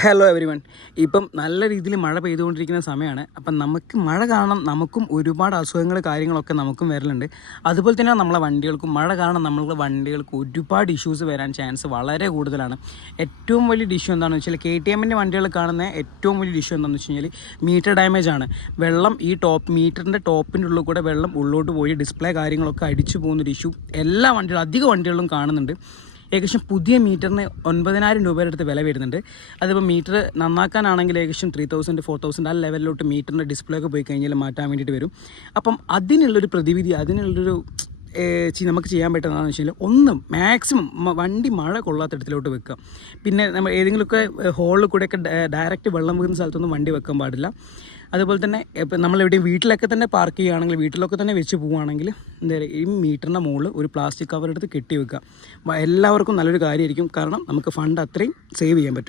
Hello every one. ഇപ്പം നല്ല രീതിയിൽ മഴ പെയ്തുകൊണ്ടിരിക്കുന്ന സമയമാണ്. അപ്പം നമുക്ക് മഴ കാരണം നമുക്കും ഒരുപാട് അസുഖങ്ങൾ കാര്യങ്ങളൊക്കെ നമുക്കും വരലുണ്ട്. അതുപോലെ തന്നെ നമ്മളെ വണ്ടികൾക്കും മഴ കാരണം നമ്മളുടെ വണ്ടികൾക്ക് ഒരുപാട് ഇഷ്യൂസ് വരാൻ ചാൻസ് വളരെ കൂടുതലാണ്. ഏറ്റവും വലിയ ഇഷ്യൂ എന്താണെന്ന് വെച്ചാൽ KTMൻ്റെ വണ്ടികൾ കാണുന്ന ഏറ്റവും വലിയ ഇഷ്യൂ എന്താണെന്ന് വെച്ച് കഴിഞ്ഞാൽ മീറ്റർ ഡാമേജ് ആണ്. വെള്ളം ഈ മീറ്ററിൻ്റെ ടോപ്പിൻ്റെ ഉള്ളിൽ കൂടെ വെള്ളം ഉള്ളോട്ട് പോയി ഡിസ്പ്ലേ കാര്യങ്ങളൊക്കെ അടിച്ചു പോകുന്നൊരു ഇഷ്യൂ എല്ലാ വണ്ടികളും അധിക വണ്ടികളിലും കാണുന്നുണ്ട്. ഏകദേശം പുതിയ മീറ്ററിന് 9,000 രൂപയുടെ അടുത്ത് വില വരുന്നുണ്ട്. അതിപ്പോൾ മീറ്റർ നന്നാക്കാനാണെങ്കിൽ ഏകദേശം 3,000 4,000 ആ ലെവലിലോട്ട് മീറ്ററിൻ്റെ ഡിസ്പ്ലേ ഒക്കെ പോയി കഴിഞ്ഞാൽ മാറ്റാൻ വേണ്ടിയിട്ട് വരും. അപ്പം അതിനുള്ളൊരു പ്രതിവിധി, അതിനുള്ളൊരു നമുക്ക് ചെയ്യാൻ പറ്റുന്നതെന്ന് വെച്ചാൽ ഒന്ന് മാക്സിമം വണ്ടി മഴ കൊള്ളാത്തിടത്തിലോട്ട് വെക്കുക. പിന്നെ നമ്മൾ ഏതെങ്കിലുമൊക്കെ ഹോളിൽ കൂടെയൊക്കെ ഡയറക്റ്റ് വെള്ളം വീഴുന്ന സ്ഥലത്തൊന്നും വണ്ടി വെക്കാൻ പാടില്ല. അതുപോലെ തന്നെ ഇപ്പം നമ്മളെവിടെയും വീട്ടിലൊക്കെ തന്നെ പാർക്ക് ചെയ്യുകയാണെങ്കിൽ, വീട്ടിലൊക്കെ തന്നെ വെച്ച് പോവുകയാണെങ്കിൽ എന്താ പറയുക, ഈ മീറ്ററിൻ്റെ മുകളിൽ ഒരു പ്ലാസ്റ്റിക് കവർ എടുത്ത് കെട്ടി വെക്കുക. എല്ലാവർക്കും നല്ലൊരു കാര്യമായിരിക്കും. കാരണം നമുക്ക് ഫണ്ട് അത്രയും സേവ് ചെയ്യാൻ പറ്റും.